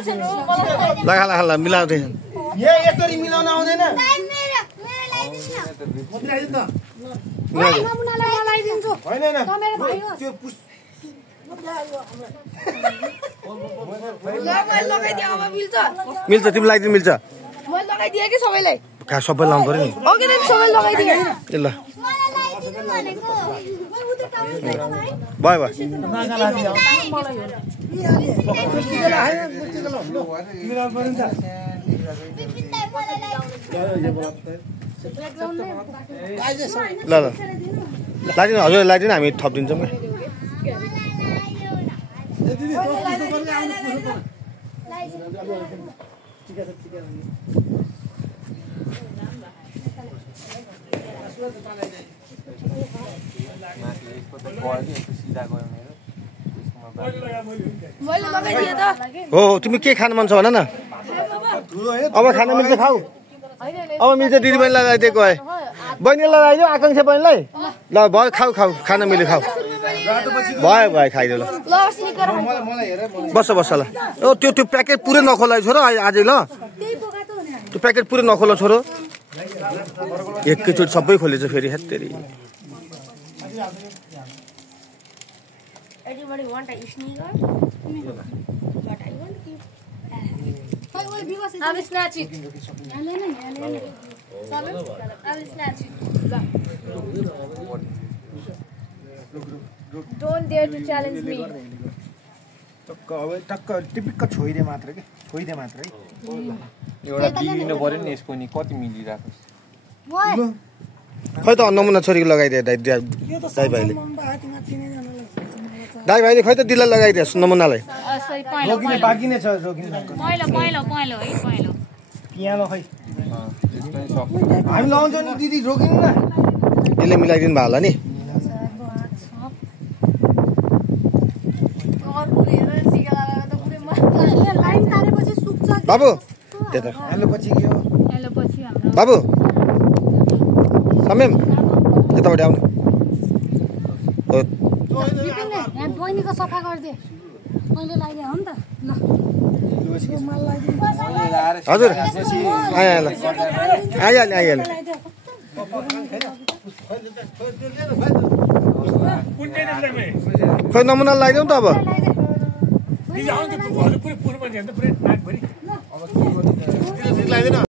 लगा लगा मिलाउँदै यसरी मिलाउन आउँदैन मिल्छ तिमी लगाइदिनु मिल्छ मैले लगाइदिए कि सबैलाई सबै लाउनु पर्यो नि ओके त सबै लगाइदिए ल बाय बाय ल ल लगाइदिनु हजुर लगाइदिनु हामी थपिदिन्छौँ हो तिमी के खानु मन छ भन न अब खान मिल्छ खाऊ अब मिल्छ दिदी बहिनीलाई लगाइदिएको है बहिनीलाई लगाइदियो आकाङ्क्षा बहिनीलाई ल भयो खाऊ खाऊ खान मिल्यो खाऊ भयो भयो खाइदियो ल बस बस ल ओ त्यो प्याकेट पुरै नखोला छोरो आजै ल त्यो प्याकेट पुरै नखोला छोरो एकैचोटि सबै खोलेछ फेरि हेत्तेरी Everybody want a sneaker? But I want to I will snatch it. I will snatch it. Don't dare to challenge me. टक्क टिपिक्क छोइदे मात्र के छोइदे मात्र है एउटा दिनु पर्यो नि यसको नि कति मिलिराको खै त नमुना छोरीको लगाइदिए दाइ भाइले दाइ भाइले खै त दिल्ला लगाइदिए नमुनालाई रोकिने बाँकी नै छ रोकिने पहिलो है पहिलो पियानो खै हामी लाउँछौँ नि दिदी रोकिनु न यसले मिलाइदिनु भयो होला नि बाबु त्यता हेलो पछि के हो बाबु समेम यताबाट आउनु बहिनीको सफा गरिदिए मैले लगाइदिए हो नि त हजुर आइहाल्यो आइहाल्यो खोइ नमुना लगाइदेऊ त अब